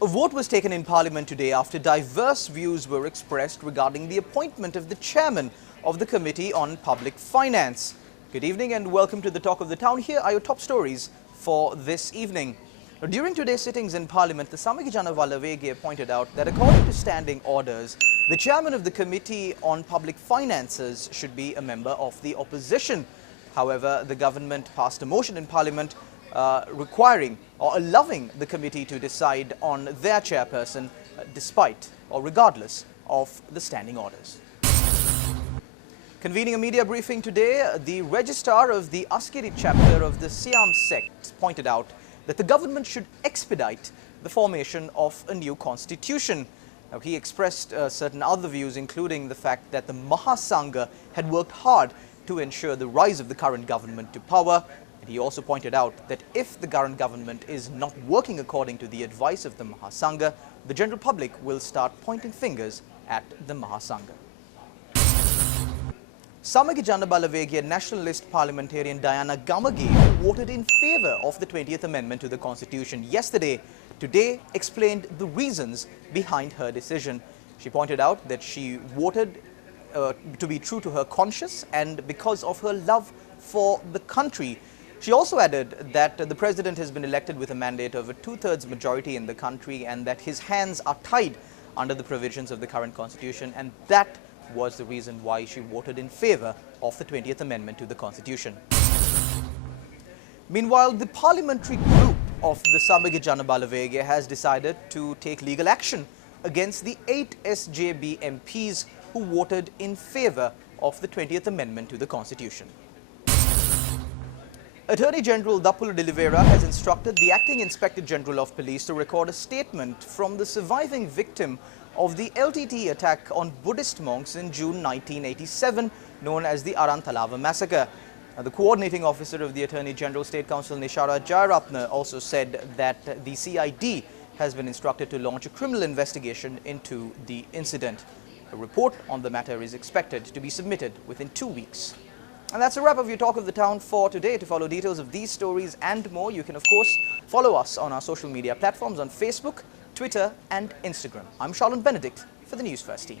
A vote was taken in Parliament today after diverse views were expressed regarding the appointment of the chairman of the Committee on Public Finance. Good evening and welcome to the Talk of the Town. Here are your top stories for this evening. During today's sittings in Parliament, the Samagi Jana Ballavegye pointed out that according to standing orders, the chairman of the Committee on Public Finances should be a member of the opposition. However, the government passed a motion in Parliament requiring or allowing the committee to decide on their chairperson despite or regardless of the standing orders. Convening a media briefing today, the registrar of the Askeri chapter of the Siam sect pointed out that the government should expedite the formation of a new constitution. Now, he expressed certain other views, including the fact that the Mahasangha had worked hard to ensure the rise of the current government to power. And he also pointed out that if the current government is not working according to the advice of the Mahasangha, the general public will start pointing fingers at the Mahasangha. Samagi Jana Ballavegye nationalist parliamentarian Diana Gamage, who voted in favour of the 20th Amendment to the Constitution yesterday, today explained the reasons behind her decision. She pointed out that she voted to be true to her conscience and because of her love for the country. She also added that the president has been elected with a mandate of a two-thirds majority in the country and that his hands are tied under the provisions of the current constitution, and that was the reason why she voted in favour of the 20th Amendment to the Constitution. Meanwhile, the parliamentary group of the Samagi Jana Ballavegye has decided to take legal action against the 8 SJB MPs who voted in favour of the 20th Amendment to the Constitution. Attorney General Dappula de Oliveira has instructed the Acting Inspector General of Police to record a statement from the surviving victim of the LTT attack on Buddhist monks in June 1987, known as the Arantalava massacre. Now, the coordinating officer of the Attorney General State Council, Nishara Jayaratne, also said that the CID has been instructed to launch a criminal investigation into the incident. A report on the matter is expected to be submitted within 2 weeks. And that's a wrap of your Talk of the Town for today. To follow details of these stories and more, you can of course follow us on our social media platforms on Facebook, Twitter and Instagram. I'm Charlotte Benedict for the News First team.